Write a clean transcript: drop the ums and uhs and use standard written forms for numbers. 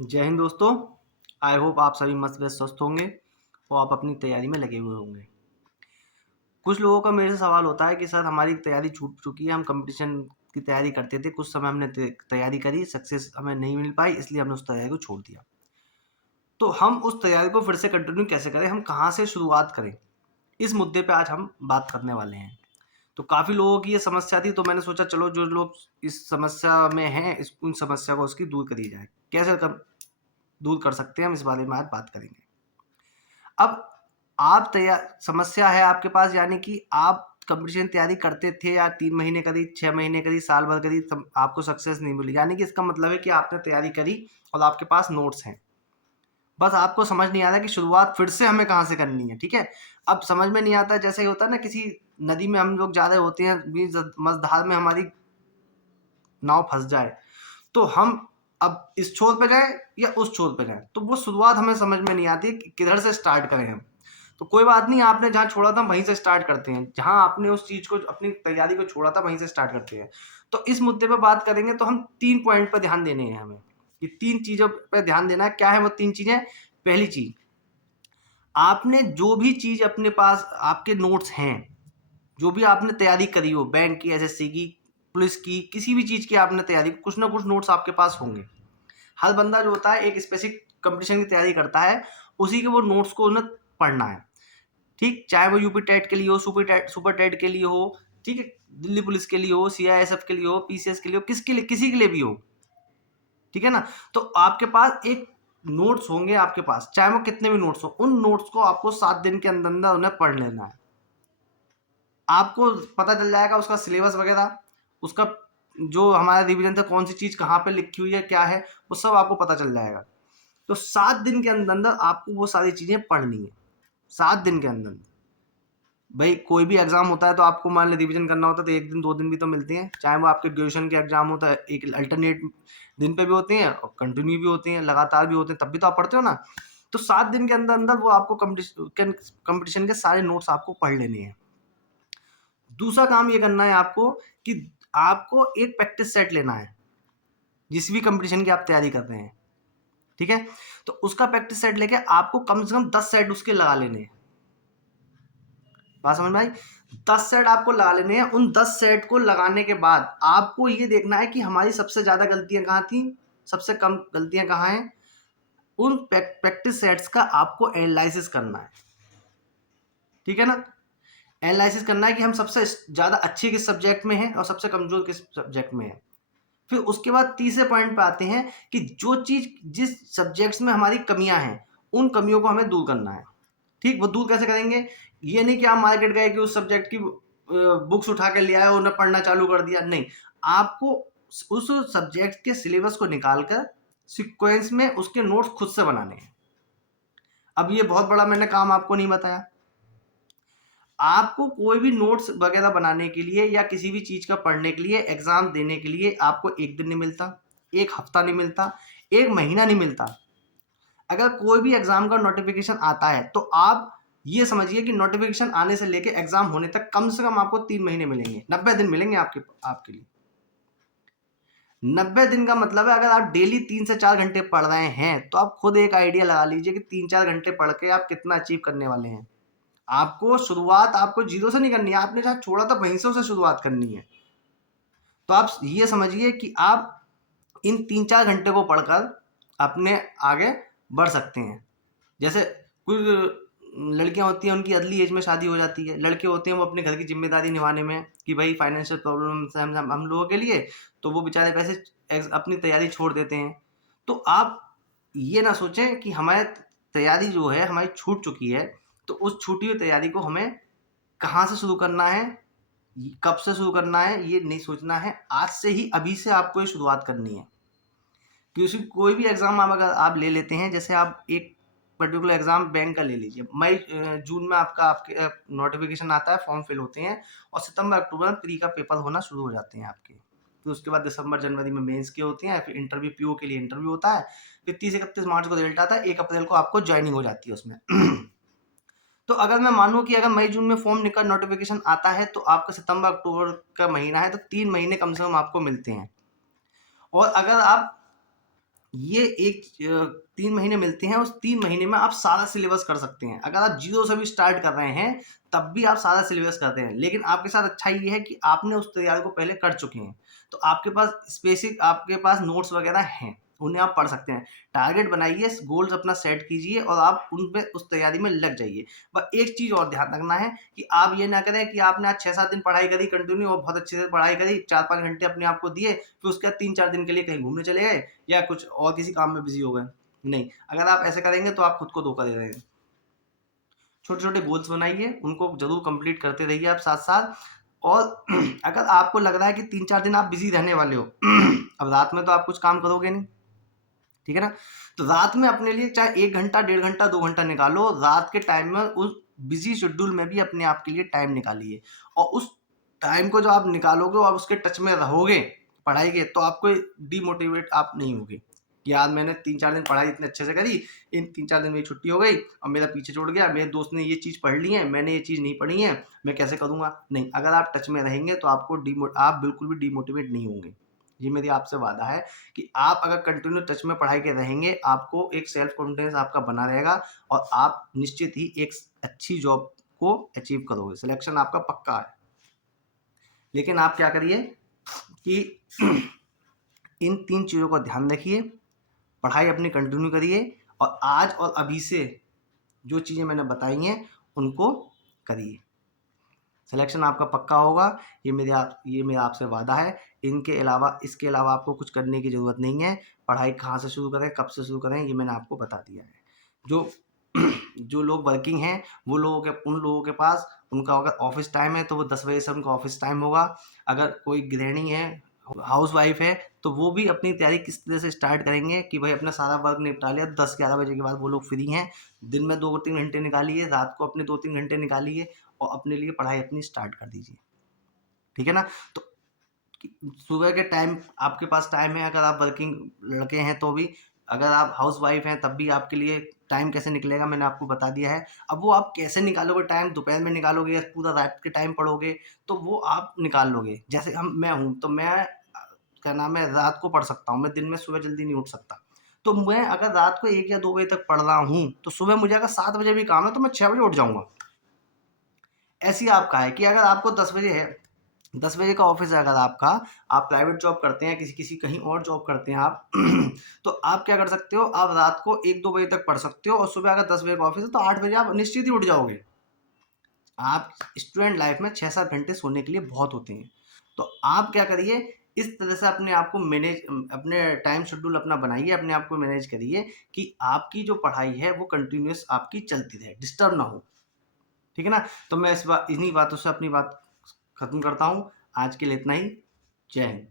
जय हिंद दोस्तों। I hope आप सभी मस्त व्यस्त स्वस्थ होंगे और आप अपनी तैयारी में लगे हुए होंगे। कुछ लोगों का मेरे से सवाल होता है कि सर हमारी तैयारी छूट चुकी है, हम कंपटीशन की तैयारी करते थे, कुछ समय हमने तैयारी करी, सक्सेस हमें नहीं मिल पाई, इसलिए हमने उस तैयारी को छोड़ दिया। तो हम उस तैयारी को फिर से कंटिन्यू कैसे करें, हम कहाँ से शुरुआत करें, इस मुद्दे पे आज हम बात करने वाले हैं। तो काफ़ी लोगों की ये समस्या थी, तो मैंने सोचा चलो जो लोग इस समस्या में हैं उन समस्या को उसकी दूर करी जाए। कैसे दूर कर सकते हैं, हम इस बारे में आज बात करेंगे। अब आप तैयार समस्या है आपके पास, यानी कि आप कंपटीशन तैयारी करते थे या 3 महीने करी, 6 महीने करी, साल भर करी, आपको सक्सेस नहीं मिली, यानी कि इसका मतलब है कि आपने तैयारी करी और आपके पास नोट्स हैं, बस आपको समझ नहीं आ रहा कि शुरुआत फिर से हमें कहाँ से करनी है। ठीक है, अब समझ में नहीं आता, जैसे ही होता है ना, किसी नदी में हम लोग जा रहे होते हैं, बीच मझधार में हमारी नाव फंस जाए, तो हम अब इस छोर पे जाएं या उस छोर पे जाएं, तो वो शुरुआत हमें समझ में नहीं आती कि किधर से स्टार्ट करें हम। तो कोई बात नहीं, आपने जहाँ छोड़ा था वहीं से स्टार्ट करते हैं, जहाँ आपने उस चीज़ को, अपनी तैयारी को छोड़ा था, वहीं से स्टार्ट करते हैं। तो इस मुद्दे पे बात करेंगे, तो हम 3 पॉइंट पे ध्यान देने हैं हमें। ये 3 चीज़ों पे ध्यान देना है। क्या है वो 3 चीज़ें? पहली चीज़, आपने जो भी चीज़ अपने पास आपके नोट्स हैं, जो भी आपने तैयारी करी हो, बैंक की, एसएससी की, पुलिस की, किसी भी चीज़ की आपने तैयारी, कुछ ना कुछ नोट्स आपके पास होंगे। हर बंदा जो होता है एक स्पेसिफिक कंपटीशन की तैयारी करता है, उसी के वो नोट्स को उन्हें पढ़ना है। ठीक, चाहे वो यूपी टेट के लिए हो, सुपर टेट के लिए हो, ठीक है, दिल्ली पुलिस के लिए हो, सीआईएसएफ के लिए हो, पीसीएस के लिए हो, किसके लिए, किसी के लिए भी हो। ठीक है ना, तो आपके पास एक नोट्स होंगे, आपके पास चाहे वो कितने भी नोट्स हो, उन नोट्स को आपको 7 दिन के अंदर अंदर उन्हें पढ़ लेना है। आपको पता चल जाएगा उसका सिलेबस वगैरह, उसका जो हमारा रिवीजन था, कौन सी चीज़ कहाँ पे लिखी हुई है, क्या है, वो सब आपको पता चल जाएगा। तो 7 दिन के अंदर अंदर आपको वो सारी चीज़ें पढ़नी है। 7 दिन के अंदर। भाई कोई भी एग्जाम होता है तो आपको मान लो रिवीजन करना होता है, तो 1 दिन 2 दिन भी तो मिलते हैं, चाहे वो आपके ग्रेजुएशन के एग्जाम होता है, एक अल्टरनेट दिन पे भी होते हैं और कंटिन्यू भी होते हैं, लगातार भी होते हैं, तब भी तो आप पढ़ते हो ना। तो 7 दिन के अंदर अंदर वो आपको कंपटीशन के सारे नोट्स आपको पढ़ लेने हैं। दूसरा काम ये करना है आपको कि आपको एक प्रैक्टिस सेट लेना है, जिस भी कंपटीशन की आप तैयारी कर रहे हैं। ठीक है, तो उसका प्रैक्टिस सेट लेके आपको कम से कम 10 सेट उसके लगा लेने हैं। बात समझ में आई? 10 सेट आपको लगा लेने हैं। उन 10 सेट को लगाने के बाद आपको ये देखना है कि हमारी सबसे ज्यादा गलतियां कहाँ थी, सबसे कम गलतियां कहाँ हैं। उन प्रैक्टिस सेट्स का आपको एनालिसिस करना है। ठीक है ना, एनालिसिस करना है कि हम सबसे ज्यादा अच्छे किस सब्जेक्ट में हैं और सबसे कमजोर किस सब्जेक्ट में है। फिर उसके बाद तीसरे पॉइंट पे आते हैं कि जो चीज, जिस सब्जेक्ट्स में हमारी कमियां हैं, उन कमियों को हमें दूर करना है। ठीक, वो दूर कैसे करेंगे? ये नहीं कि आप मार्केट गए कि उस सब्जेक्ट की बुक्स उठा के ले आए, उन्हें पढ़ना चालू कर दिया, नहीं। आपको उस सब्जेक्ट के सिलेबस को निकालकर सीक्वेंस में उसके नोट्स खुद से बनाने हैं। अब ये बहुत बड़ा मैंने काम आपको नहीं बताया। आपको कोई भी नोट्स वगैरह बनाने के लिए या किसी भी चीज का पढ़ने के लिए, एग्जाम देने के लिए आपको एक दिन नहीं मिलता, एक हफ्ता नहीं मिलता, एक महीना नहीं मिलता। अगर कोई भी एग्जाम का नोटिफिकेशन आता है तो आप ये समझिए कि नोटिफिकेशन आने से लेके एग्जाम होने तक कम से कम आपको 3 महीने मिलेंगे, 90 दिन मिलेंगे आपके लिए। 90 दिन का मतलब है, अगर आप डेली 3 से 4 घंटे पढ़ रहे हैं तो आप खुद एक आइडिया लगा लीजिए कि 3-4 घंटे पढ़ के आप कितना अचीव करने वाले हैं। आपको शुरुआत, आपको जीरो से नहीं करनी है, आपने जहाँ छोड़ा था वहीं से उसे शुरुआत करनी है। तो आप ये समझिए कि आप इन 3-4 घंटे को पढ़कर अपने आगे बढ़ सकते हैं। जैसे कुछ लड़कियां होती हैं, उनकी अर्ली एज में शादी हो जाती है, लड़के होते हैं वो अपने घर की जिम्मेदारी निभाने में कि भाई फाइनेंशियल प्रॉब्लम है हम लोगों के लिए, तो वो बेचारे पैसे अपनी तैयारी छोड़ देते हैं। तो आप ये ना सोचें कि हमारी तैयारी जो है हमारी छूट चुकी है, तो उस छूटी हुई तैयारी को हमें कहाँ से शुरू करना है, कब से शुरू करना है, ये नहीं सोचना है। आज से ही, अभी से आपको ये शुरुआत करनी है। किसी कोई भी एग्जाम आप अगर आप ले लेते हैं, जैसे आप एक पर्टिकुलर एग्जाम बैंक का ले लीजिए, मई जून में आपके नोटिफिकेशन आता है, फॉर्म फिल होते हैं और सितंबर अक्टूबर में प्री का पेपर होना शुरू हो जाते हैं आपके। फिर उसके बाद दिसंबर जनवरी में मेंस के होते हैं, फिर इंटरव्यू, पीओ के लिए इंटरव्यू होता है, फिर 30-31 मार्च को रिजल्ट आता है, 1 अप्रैल को आपको ज्वाइनिंग हो जाती है उसमें। तो अगर मैं मानूं कि अगर मई जून में फॉर्म निकल नोटिफिकेशन आता है तो आपका सितंबर अक्टूबर का महीना है, तो 3 महीने कम से कम आपको मिलते हैं। और अगर आप ये 3 महीने मिलते हैं, उस 3 महीने में आप सारा सिलेबस कर सकते हैं। अगर आप ज़ीरो से भी स्टार्ट कर रहे हैं, तब भी आप सारा सिलेबस करते हैं। लेकिन आपके साथ अच्छाई ये है कि आपने उस तैयारी को पहले कर चुके हैं। तो आपके पास नोट्स वगैरह हैं, उन्हें आप पढ़ सकते हैं। टारगेट बनाइए, गोल्स अपना सेट कीजिए और आप उन पे उस तैयारी में लग जाइए। बस एक चीज़ और ध्यान रखना है कि आप ये ना करें कि आपने आज 6-7 दिन पढ़ाई करी कंटिन्यू और बहुत अच्छे से पढ़ाई करी, 4-5 घंटे अपने आप को दिए, फिर उसके बाद 3-4 दिन के लिए कहीं घूमने चले गए या कुछ और किसी काम में बिज़ी हो गए। नहीं, अगर आप ऐसे करेंगे तो आप खुद को धोखा दे रहे हैं। छोटे-छोटे गोल्स बनाइए, उनको ज़रूर कंप्लीट करते रहिए आप साथ-साथ। और अगर आपको लग रहा है कि 3-4 दिन आप बिज़ी रहने वाले हो, अब रात में तो आप कुछ काम करोगे नहीं, ठीक है ना? तो रात में अपने लिए चाहे 1 घंटा, 1.5 घंटा, 2 घंटा निकालो, रात के टाइम में उस बिज़ी शेड्यूल में भी अपने आप के लिए टाइम निकालिए। और उस टाइम को जो आप निकालोगे और आप उसके टच में रहोगे पढ़ाई के, तो आपको डिमोटिवेट आप नहीं होगे कि यार मैंने 3-4 दिन पढ़ाई इतने अच्छे से करी, इन 3-4 दिन मेरी छुट्टी हो गई और मेरा पीछे छूट गया, मेरे दोस्त ने ये चीज़ पढ़ ली है, मैंने ये चीज़ नहीं पढ़ी है, मैं कैसे करूँगा? नहीं, अगर आप टच में रहेंगे तो आप बिल्कुल भी डिमोटिवेट नहीं होंगे। ये मेरी आपसे वादा है कि आप अगर कंटिन्यू टच में पढ़ाई के रहेंगे, आपको एक सेल्फ कॉन्फिडेंस आपका बना रहेगा और आप निश्चित ही एक अच्छी जॉब को अचीव करोगे। सिलेक्शन आपका पक्का है। लेकिन आप क्या करिए कि इन 3 चीज़ों का ध्यान रखिए, पढ़ाई अपनी कंटिन्यू करिए और आज और अभी से जो चीज़ें मैंने बताई हैं, उनको करिए। सिलेक्शन आपका पक्का होगा, ये मेरा आपसे वादा है। इसके अलावा आपको कुछ करने की ज़रूरत नहीं है। पढ़ाई कहाँ से शुरू करें, कब से शुरू करें, ये मैंने आपको बता दिया है। जो जो लोग वर्किंग हैं, उन लोगों के पास उनका अगर ऑफ़िस टाइम है, तो वो 10 बजे से उनका ऑफ़िस टाइम होगा। अगर कोई गृहिणी है, हाउसवाइफ़ है, तो वो भी अपनी तैयारी किस तरह से स्टार्ट करेंगे कि भाई अपना सारा वर्क निपटा लिया, 10-11 बजे के बाद वो लोग फ्री हैं। दिन में 2-3 घंटे निकालिए, रात को अपने 2-3 घंटे निकालिए और अपने लिए पढ़ाई अपनी स्टार्ट कर दीजिए। ठीक है ना? तो सुबह के टाइम आपके पास टाइम है, अगर आप वर्किंग लड़के हैं तो भी, अगर आप हाउसवाइफ हैं तब भी आपके लिए टाइम कैसे निकलेगा मैंने आपको बता दिया है। अब वो आप कैसे निकालोगे टाइम, दोपहर में निकालोगे या पूरा रात के टाइम पढ़ोगे, तो वो आप निकाल लोगे। जैसे मैं हूँ, तो मैं क्या नाम है, रात को पढ़ सकता हूँ, मैं दिन में सुबह जल्दी नहीं उठ सकता। तो मैं अगर रात को 1 या 2 बजे तक पढ़ रहा हूँ, तो सुबह मुझे अगर 7 बजे भी काम है तो मैं 6 बजे उठ जाऊँगा। ऐसी आपका है कि अगर आपको 10 बजे है, 10 बजे का ऑफिस है अगर आपका, आप प्राइवेट जॉब करते हैं, किसी किसी कहीं और जॉब करते हैं आप, तो आप क्या कर सकते हो, आप रात को 1-2 बजे तक पढ़ सकते हो और सुबह अगर 10 बजे का ऑफिस है तो 8 बजे आप निश्चित ही उठ जाओगे। आप स्टूडेंट लाइफ में 6-7 घंटे सोने के लिए बहुत होते हैं। तो आप क्या करिए, इस तरह से अपने आप को अपने टाइम शेड्यूल अपना बनाइए, अपने आप को मैनेज करिए कि आपकी जो पढ़ाई है वो कंटिन्यूअस आपकी चलती रहे, डिस्टर्ब ना हो। ठीक है ना? तो मैं इन्हीं बातों से अपनी बात खत्म करता हूँ। आज के लिए इतना ही। जय हिंद।